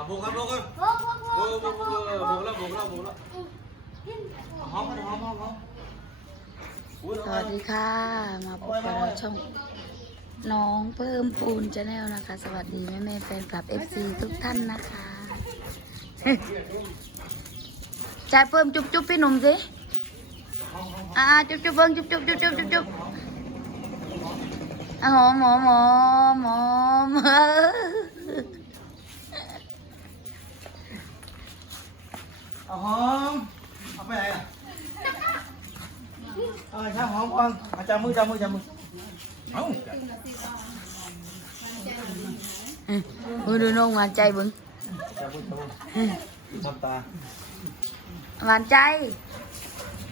อะบุกครับบุกครับโอ้โหโอ้บุกโหบุกบุกบุกแล้วบุกแล้วบุกแล้วหอมหอมหอมหอมอุ้ยสวัสดีค่ะ มาพบกับเราช่องน้องเพิ่มปูนชาแนลนะคะ สวัสดีแม่แม่ๆแฟนคลับ FC ทุกท่านนะคะจ่ายเพิ่มจุ๊บจุ๊บพี่หนุ่มสิอ่าจุ๊บจุ๊บเบิ้งจุ๊บจุ๊บจุ๊บจุ๊บจุ๊บจุ๊บอะหอมหอมหอมหอม เอาหอม เอาไปไหนอะเอาไปช่างหอมก่อนเอาจับมือจับมือจับมือเอ้ามือดูน้องหวานใจเบิ้งจับมือจับมือทำตาหวานใจ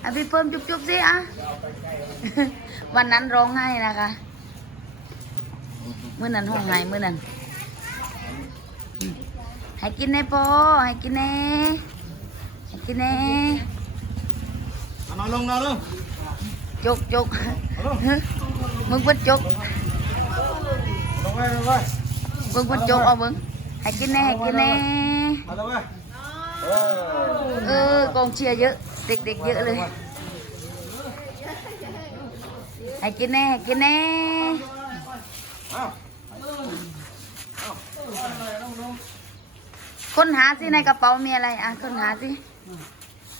อะพี่เพิ่มจุ๊บจุ๊บสิอะ วันนั้นร้องไห้นะคะเมื่อนั้นห้องไห้เมื่อนั้นอืมให้กินแน่ปอให้กินแน่ให้ กินแน่เอานอนลงนอนลงจกจกเอาลงมึงเพิ่นจกลงไปลงไปมึงเพิ่นจกเอามึงให้กินแน่ให้กินแน่เอาลงไปเออเออกองเชียร์เยอะ เด็กๆเยอะเลยให้กินแน่ให้กินแน่เอาค้นหาสิในกระเป๋ามีอะไรอะค้นหาสิ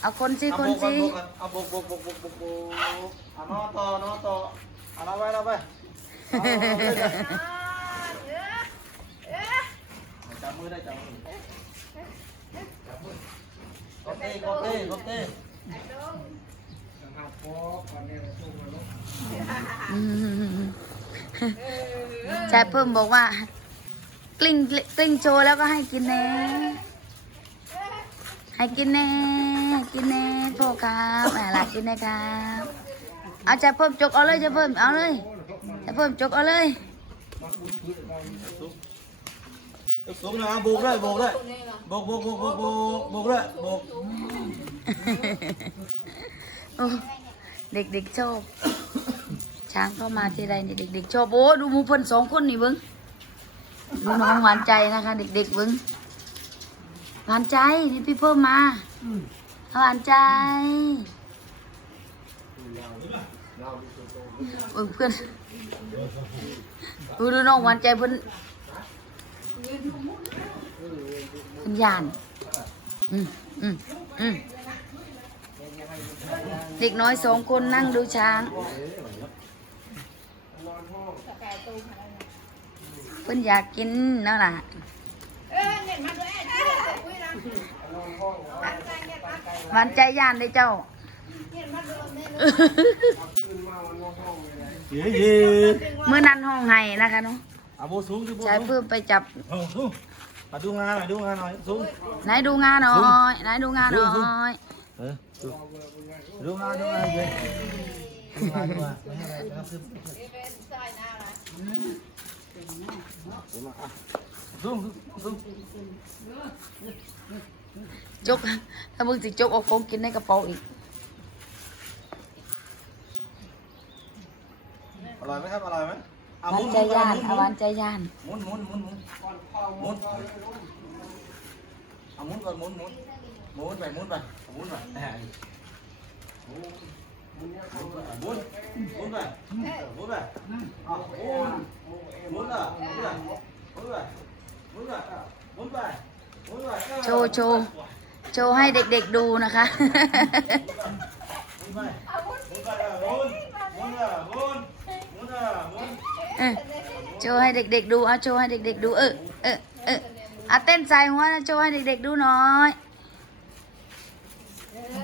เอาคนสิคนสิเอาบุกบุกบุกบุกบุกบุกเอานอนต่อนอนต่อเอาละไปละไปจับมือได้จับมือจับมือกดเต้กดเต้กดเต้อืมชายเพิ่มบอกว่ากลิ้งกลิ้งโชว์แล้วก็ให้กินแน่ ให้กินแน่กินแน่พ่อครับแหมล่ะกินแน่ครับ เอาชายเพิ่มจกเอาเลยชายเพิ่มเอาเลยชายเพิ่มจกเอาเลยสูงนะบุกเลยบุกเลยบุกบุกบุกบุกบุกบุกเลยบุกโอ้เด็กๆชอบช้างเข้ามาทีไรเนี่ยเด็กๆชอบโอ้ดูหมูเพิ่นสองคนนี่เบิ้งดูน้องหวานใจนะคะ เด็กๆเบิ้ง หวานใจนี่พี่เพิ่มมาหวานใจเบิ้งเพื่อนดูดูน้องหวานใจเพิ่นเพิ่นยานอืมอืมอืมเด็กน้อยสองคนนั่งดูช้างเพิ่นอยากกินนั่นล่ะ หวานใจย่านเลยเจ้า เย้เย้เมื่อนั้นห้องไห้นะคะเนาะอาบุสูงสิบุชายเพิ่มไปจับ เอาสูงมาดูงานหน่อยดูงานหน่อยสูง ไหนดูงานหน่อยไหนดูงานหน่อยเออดูดูงานดูงานเลยดูงานดูงานไม่ให้อะไรนะครับคือสูงสูง จกถ้ามึงสิจกเอาของกินในกระเป๋าอีก อร่อยไหมครับ อร่อยไหมหวานใจย่านเอาหวานใจย่าน หมุนหมุนหมุนหมุนหมุนเอาหมุนก่อนหมุนหมุนหมุนไปหมุนไปหมุนไปหมุนหมุนหมุนหมุนไปหมุนไปอะหมุนหมุนอะหมุนไปหมุนไป โชว์โชว์โชว์ให้เด็กๆดูนะคะหมุนไปหมุนไปหมุนหมุนอะหมุนหมุนอะหมุนเออโชว์ให้เด็กๆดูเอาโชว์ให้เด็กๆดูเออเออเอออะเต้นใส่หัวนะโชว์ให้เด็กๆดูหน่อย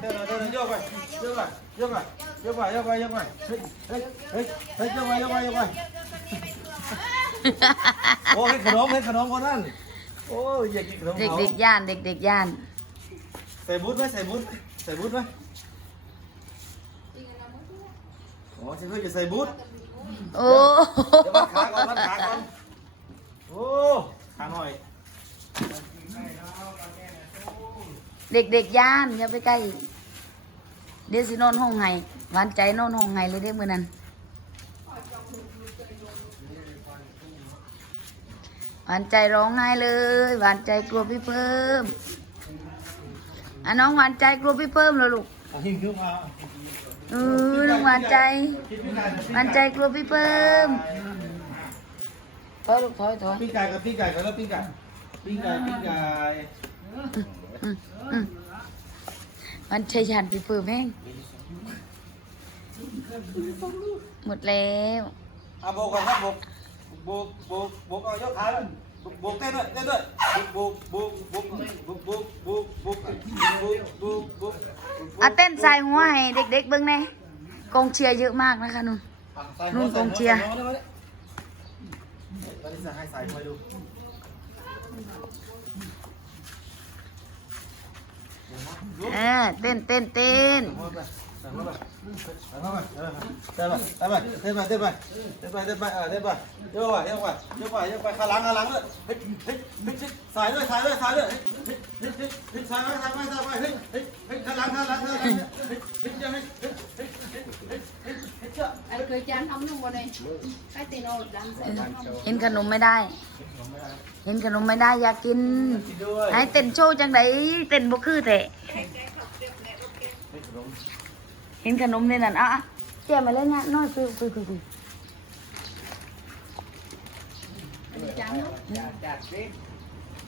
เดินเดินโยกไปโยกไปโยกไปโยกไปโยกไปโยกไปเฮ้ยเฮ้ยเฮ้ยเฮ้ยโยกไปโยกไปโยกไป โอ้ให้ขนมให้ขนมคนนั้นโอ้ยอยากกินขนมเด็กเขาเด็กๆย่านเด็กเด็กๆย่าน ใส่บูทไหมใส่บูทใส่บูทไหมโอ้ใช่เพื่อจะใส่บูทโอ้เดี๋ยวมัดขาก่อนมัดขาก่อนโอ้ขาหน่อยเด็กเด็กๆย่านอย่าไปใกล้อีกเดี๋ยวสินอนห้องไห้หวานใจนอนห้องไห้เลยเด้อมื้อนั้น หวานใจร้องไห้เลย หวานใจกลัวพี่เพิ่มอะน้องหวานใจกลัวพี่เพิ่มแล้วลูกเอาหิ้งขึ้นมาเออน้องหวานใจ หวานใจกลัวพี่เพิ่มถอยลูกถอยถอยปิ้งไก่กับปิ้งไก่กับแล้วปิ้งไก่ปิ้งไก่ปิ้งไก่อืมอืมหวานใจยันพี่เพิ่มแม่งหมดแล้วอะโบกก่อนครับโบก โบกโบกโบกเอายกขาเลยโบกเต้นด้วยเต้นด้วยโบกโบกโบกโบกโบกโบกโบกโบกโบกโบกโบกอะเต้นใส่หัวให้เด็กๆเบิ่งแน่กองเชียร์เยอะมากนะคะนุ่นนู่นกองเชียร์ตอนนี้จะให้ใส่คอยดูเออเต้นเต้นเต้น เคยจานทำนุ่มบนเลยไปตีโนจานใส่น้ำ เห็นขนมไม่ได้ เห็นขนมไม่ได้อยากกินไอ้เต้นโชว์จังไดเต้นบ่คือแท้ เห็นขนมในนั้นอะอะแกะมาเลยงะน้อยคือคือคือคือ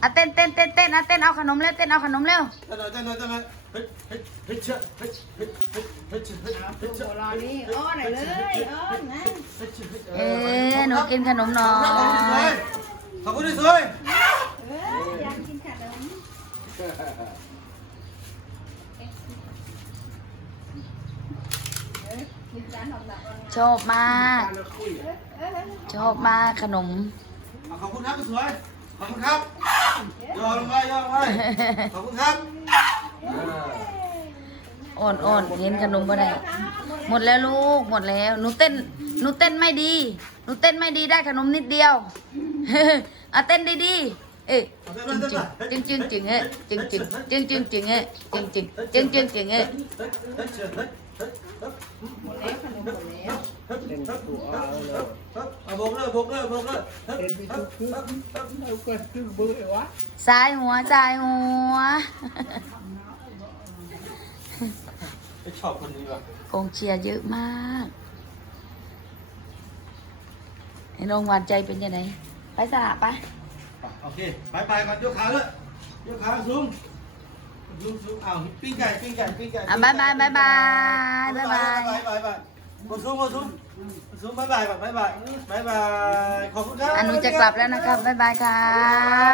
อะเต้นเต้นเต้นเต้นอะเต้นเอาขนมเร็วเต้นเอาขนมเร็วเต้นหน่อยเต้นหน่อยเต้นหน่อยเฮ้ยเฮ้ยเฮ้ยเชื่อเฮ้ยเฮ้ยเฮ้ยเฮ้ยเชื่อเฮ้ยเฮ้ยเชื่อ bỏ lò đi. Ô này lưới. Ô nè. เอ๊ะหนูกินขนมหน่อยขอบคุณที่สวย Ê, Chán chín khả đúng. Ê, chín chán học ชอบมาก ชอบมากขนม ขอบคุณครับที่สวย ขอบคุณครับยอมลงไปยอมลงไปขอบคุณครับอ่อนอ่อนเห็นขนมบ่ได้ หมดแล้วลูกหมดแล้วหนูเต้นหนูเต้นไม่ดีหนูเต้นไม่ดีได้ขนมนิดเดียวอะเต้นดีๆเอ๊ะจึงจึงจึงจึงเอ๊ะจึงจึงจึงจึงจึงเอ๊ะจึงจึงจึงจึงจึง เอ๊ะ một léo khả đúng một léo. เอาบกเลยบกเลยบกเลยสายหัวสายหัวไม่ชอบคนนี้ว่ะกองเชียร์เยอะมากไอ้น้องหวานใจเป็นยังไงไปสระไป โอเค ไปไปก่อนยกขาเลยยกขาสูง สูงสูงอ้าวปิ้งไก่ปิ้งไก่ปิ้งไก่อะบายบายบายบายบายบายบายบายบายบนสูงบนสูงสูงบายบายบายบายบายบายขอบคุณครับอันนูจะกลับแล้วนะครับบายบายครั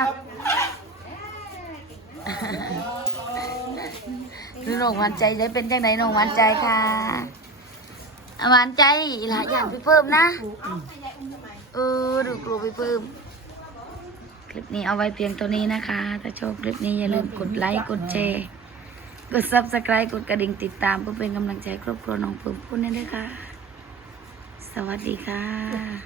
บดูน้องหวานใจได้เป็นจังไหนน้องหวานใจค่ะอะหวานใจหลายอย่างพี่เพิ่มนะเออดูกลัวพี่เพิ่ม คลิปนี้เอาไว้เพียงตัวนี้นะคะ ถ้าชอบคลิปนี้อย่าลืมกดไลค์ กดแชร์ กด subscribe กดกระดิ่งติดตามเพื่อเป็นกำลังใจครอบครัวน้องเพิ่มพูนด้วยนะคะสวัสดีค่ะ